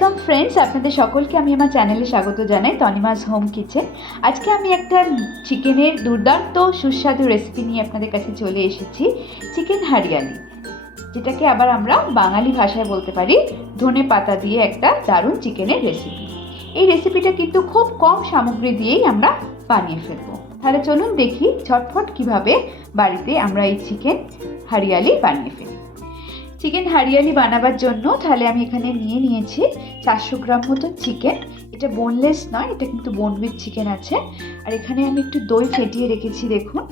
Welcome friends, আপনাদের সকলকে আমি আমার চ্যানেলে স্বাগত জানাই, তনিমাস হোম কিচেন। আজকে আমি একটা চিকেনের দুর্দান্ত সুস্বাদু রেসিপি নিয়ে আপনাদের কাছে চলে এসেছি, চিকেন হারিয়ালি, যেটাকে আবার আমরা বাঙালি ভাষায় বলতে পারি, ধনে পাতা দিয়ে একটা দারুণ চিকেনের রেসিপি এই রেসিপিটা কিন্তু খুব কম সামগ্রী দিয়েই আমরা বানিয়ে ফেলব। তাহলে চলুন দেখি ঝটফট কীভাবে বাড়িতে আমরা এই চিকেন হারিয়ালি বানিয়ে ফেলি। চিকেন হারিয়ালি বানাবার জন্য তাহলে আমি এখানে নিয়ে নিয়েছি চারশো গ্রাম মতো চিকেন এটা বোনলেস নয়, এটা কিন্তু বোন উইথ চিকেন আছে। আর এখানে আমি একটু দই ফেটিয়ে রেখেছি, দেখুন।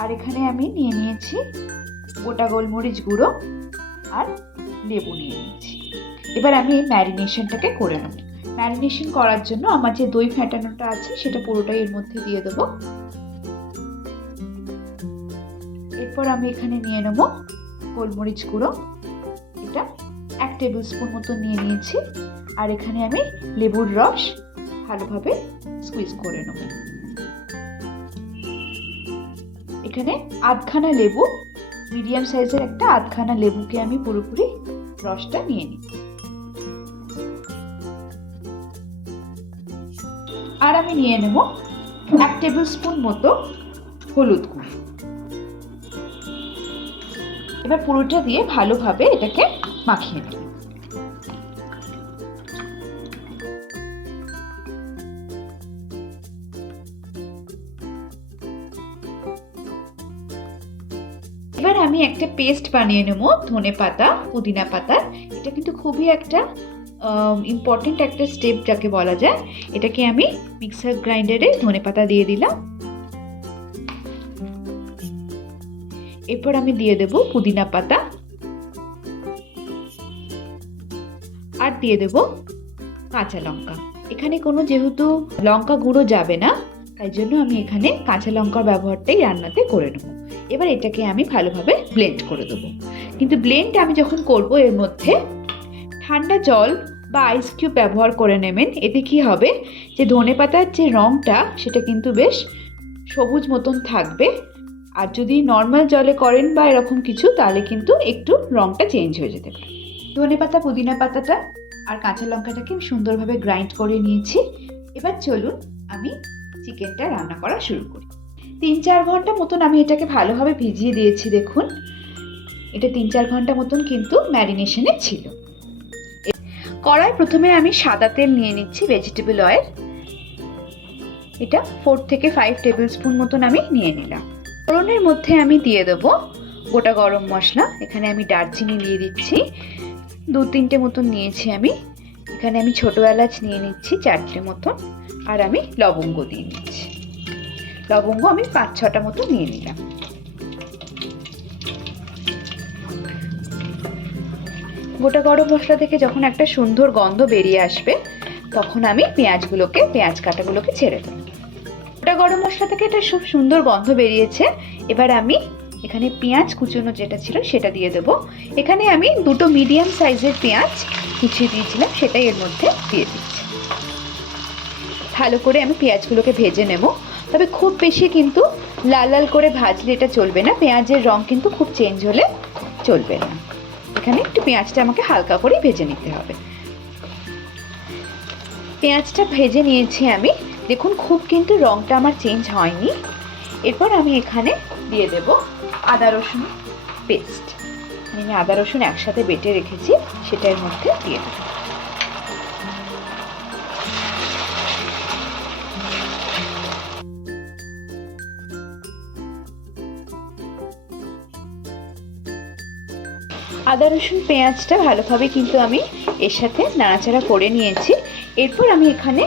আর এখানে আমি নিয়ে নিয়েছি গোটা গোলমরিচ গুঁড়ো আর লেবু নিয়ে নিয়েছি। এবার আমি এই ম্যারিনেশনটাকে করে নেব। ম্যারিনেশন করার জন্য আমার যে দই ফেটানোটা আছে, সেটা পুরোটাই এর মধ্যে দিয়ে দেবো। এরপর আমি এখানে নিয়ে নেব গোলমরিচ গুঁড়ো, এটা এক টেবিল স্পুন মতো নিয়ে নিয়েছি। আর এখানে আমি লেবুর রস ভালোভাবে স্কুইজ করে নেব। এখানে আধখানা লেবু মিডিয়াম সাইজের একটা আধখানা লেবুকে আমি পুরোপুরি রসটা নিয়ে নিই আর আমি নিয়ে নেব এক টেবিল স্পুন মতো হলুদ গুঁড়ো। এবার পুরোটা দিয়ে ভালোভাবে এটাকে মাখিয়ে নেব। এবার আমি একটা পেস্ট বানিয়ে নেব, ধনে পাতা, পুদিনা পাতা। এটা কিন্তু খুবই একটা ইম্পর্টেন্ট একটা স্টেপ যাকে বলা যায়। এটাকে আমি মিক্সার গ্রাইন্ডারে ধনে পাতা দিয়ে দিলাম। এরপর আমি দিয়ে দেব পুদিনা পাতা। আর দিয়ে দেব কাঁচা লঙ্কা। এখানে কোনো যেহেতু লঙ্কা গুঁড়ো যাবে না, তাই জন্য আমি এখানে কাঁচা লঙ্কার ব্যবহারটাই রান্নাতে করে নেব। এবার এটাকে আমি ভালোভাবে ব্লেন্ড করে দেবো। কিন্তু ব্লেন্ড আমি যখন করব এর মধ্যে, ঠান্ডা জল বা আইস কিউব ব্যবহার করে নেবেন। এতে কি হবে? যে ধনে পাতার যে রঙটা সেটা কিন্তু বেশ সবুজ মতন থাকবে। আর যদি নর্মাল জলে করেন বা এরকম কিছু, তাহলে কিন্তু একটু রঙটা চেঞ্জ হয়ে যেতে পারে। ধনে পাতা, পুদিনা পাতাটা আর কাঁচা লঙ্কাটাকে সুন্দরভাবে গ্রাইন্ড করে নিয়েছি। এবার চলুন আমি চিকেনটা রান্না করা শুরু করি। তিন চার ঘণ্টা মতন আমি এটাকে ভালোভাবে ভিজিয়ে দিয়েছি, দেখুন। এটা তিন চার ঘণ্টা মতন কিন্তু ম্যারিনেশনে ছিল। কড়াই প্রথমে আমি সাদা তেল নিয়ে নিচ্ছি ভেজিটেবল অয়েল এটা ফোর থেকে ফাইভ টেবিল স্পুন মতন আমি নিয়ে নিলাম। ফোড়নের মধ্যে আমি দিয়ে দেবো গোটা গরম মশলা। এখানে আমি দারচিনি দিয়ে দিচ্ছি। দু তিনটে মতন নিয়েছি আমি। এখানে আমি ছোটো এলাচ নিয়ে নিচ্ছি চারটে মতন। আর আমি লবঙ্গ দিয়ে নিচ্ছি লবঙ্গ আমি পাঁচ ছটা মতো নিয়ে নিলাম। গোটা গরম মশলা থেকে যখন একটা সুন্দর গন্ধ বেরিয়ে আসবে, তখন আমি পেঁয়াজগুলোকে, পেঁয়াজ কাটাগুলোকে ছেড়ে দেবো। গোটা গরম মশলা থেকে একটা খুব সুন্দর গন্ধ বেরিয়েছে। এবার আমি এখানে পেঁয়াজ কুচোনো যেটা ছিল সেটা দিয়ে দেব। এখানে আমি দুটো মিডিয়াম সাইজের পেঁয়াজ কুচিয়ে দিয়েছিলাম, সেটাই এর মধ্যে দিয়ে দিচ্ছি। ভালো করে আমি পেঁয়াজগুলোকে ভেজে নেব। তবে খুব বেশি কিন্তু লাল লাল করে ভাজলে এটা চলবে না। পেঁয়াজের রং কিন্তু খুব চেঞ্জ হলে চলবে না। এখানে একটু পেঁয়াজটা আমাকে হালকা করে ভেজে নিতে হবে। পেঁয়াজটা ভেজে নিয়েছি আমি। দেখুন, খুব কিন্তু রংটা আমার চেঞ্জ হয়নি। এরপর আমি এখানে দিয়ে দেব আদা রসুন পেস্ট আমি আদা রসুন একসাথে বেটে রেখেছি, সেটার মধ্যে দিয়ে দেবো। আদা রসুন পেঁয়াজটা ভালোভাবে কিন্তু আমি এর সাথে নাড়াচাড়া করে নিয়েছি। এরপর আমি এখানে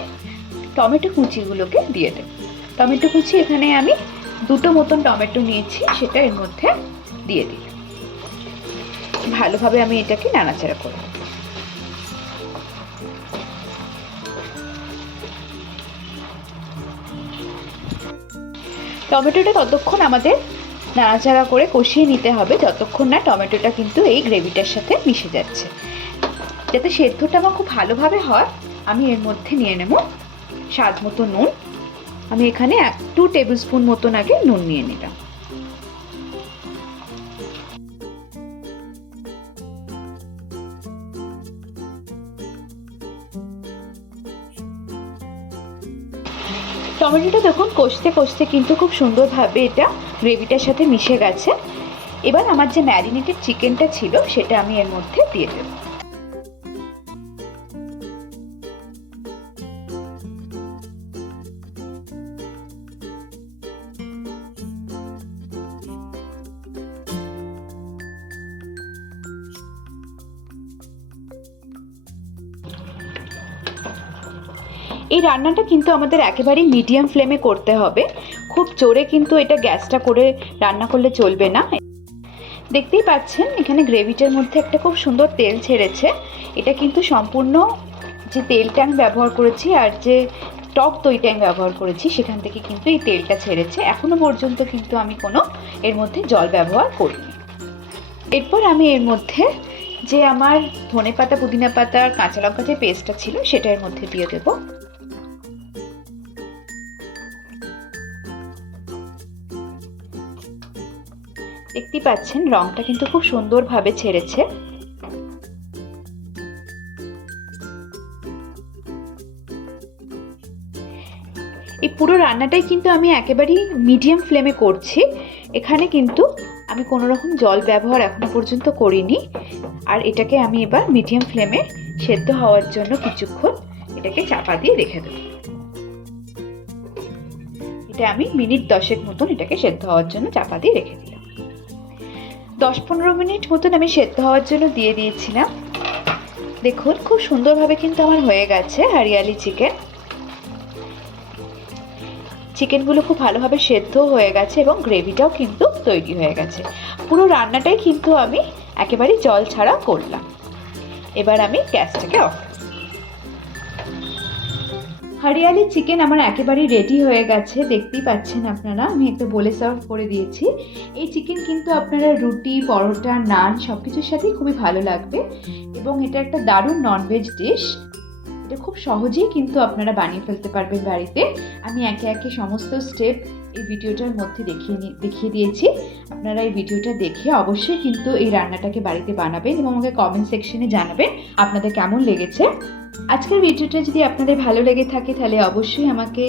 টমেটো কুচিগুলোকে দিয়ে দেব। টমেটো কুচি এখানে আমি দুটো মতন টমেটো নিয়েছি, সেটা এর মধ্যে দিয়ে দিই ভালোভাবে আমি এটাকে নাড়াচাড়া করব টমেটোটা ততক্ষণ আমাদের নাড়াচাড়া করে কষিয়ে নিতে হবে, যতক্ষণ না টমেটোটা কিন্তু এই গ্রেভিটার সাথে মিশে যাচ্ছে। যাতে সেদ্ধটা আমার খুব ভালোভাবে হয়, আমি এর মধ্যে নিয়ে নেব স্বাদ মতো নুন। আমি এখানে টু টেবিল স্পুন মতন আগে নুন নিয়ে নিলাম। টমেটোটা দেখুন কষতে কষতে কিন্তু খুব সুন্দরভাবে এটা গ্রেভিটার সাথে মিশে গেছে। এবার আমার যে ম্যারিনেটেড চিকেনটা ছিল, সেটা আমি এর মধ্যে দিয়ে দেবো। এই রান্নাটা কিন্তু আমাদের একেবারেই মিডিয়াম ফ্লেমে করতে হবে। খুব জোরে কিন্তু এটা গ্যাসটা করে রান্না করলে চলবে না। দেখতেই পাচ্ছেন, এখানে গ্রেভিটার মধ্যে একটা খুব সুন্দর তেল ছেড়েছে। এটা কিন্তু সম্পূর্ণ যে তেলটা আমি ব্যবহার করেছি আর যে টক দইটা আমি ব্যবহার করেছি, সেখান থেকে কিন্তু এই তেলটা ছেড়েছে। এখনও পর্যন্ত কিন্তু আমি কোনো এর মধ্যে জল ব্যবহার করিনি। এরপর আমি এর মধ্যে যে আমার ধনে পাতা পুদিনা পাতা, কাঁচা লঙ্কা যে পেস্টটা ছিল, সেটা এর মধ্যে দিয়ে দেবো। দেখতেই পাচ্ছেন, রংটা কিন্তু খুব সুন্দরভাবে ছেড়েছে। এই পুরো রান্নাটাই কিন্তু আমি একেবারেই মিডিয়াম ফ্লেমে করছি। এখানে কিন্তু আমি কোনো রকম জল ব্যবহার এখনও পর্যন্ত করিনি। আর এটাকে আমি এবার মিডিয়াম ফ্লেমে সেদ্ধ হওয়ার জন্য কিছুক্ষণ এটাকে চাপা দিয়ে রেখে দেবো। এটা আমি মিনিট দশেক মতন এটাকে সেদ্ধ হওয়ার জন্য চাপা দিয়ে রেখে দিলাম। দশ পনেরো মিনিট মতন আমি সেদ্ধ হওয়ার জন্য দিয়ে দিয়েছিলাম। দেখুন, খুব সুন্দরভাবে কিন্তু আমার হয়ে গেছে হারিয়ালি চিকেন। চিকেনগুলো খুব ভালোভাবে সেদ্ধ হয়ে গেছে এবং গ্রেভিটাও কিন্তু তৈরি হয়ে গেছে। পুরো রান্নাটাই কিন্তু আমি একেবারেই জল ছাড়া করলাম। এবার আমি গ্যাসটাকে অফ হরিয়ালি চিকেন আমার একেবারেই রেডি হয়ে গেছে, দেখতেই পাচ্ছেন আপনারা, আমি একটু বলে সার্ভ করে দিয়েছি। এই চিকেন কিন্তু আপনারা রুটি, পরোটা, নান সব কিছুর সাথেই খুবই ভালো লাগবে এবং এটা একটা দারুণ ননভেজ ডিশ এটা খুব সহজেই কিন্তু আপনারা বানিয়ে ফেলতে পারবেন বাড়িতে। আমি একে একে সমস্ত স্টেপ এই ভিডিওটার মধ্যে দেখিয়ে দেখিয়ে দিয়েছি। আপনারা এই ভিডিওটা দেখে অবশ্যই কিন্তু এই রান্নাটাকে বাড়িতে বানাবেন এবং আমাকে কমেন্ট সেকশনে জানাবেন আপনাদের কেমন লেগেছে। আজকের ভিডিওটা যদি আপনাদের ভালো লেগে থাকে তাহলে অবশ্যই আমাকে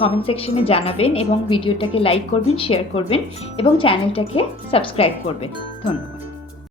কমেন্ট সেকশনে জানাবেন এবং ভিডিওটাকে লাইক করবেন শেয়ার করবেন এবং চ্যানেলটাকে সাবস্ক্রাইব করবেন। ধন্যবাদ।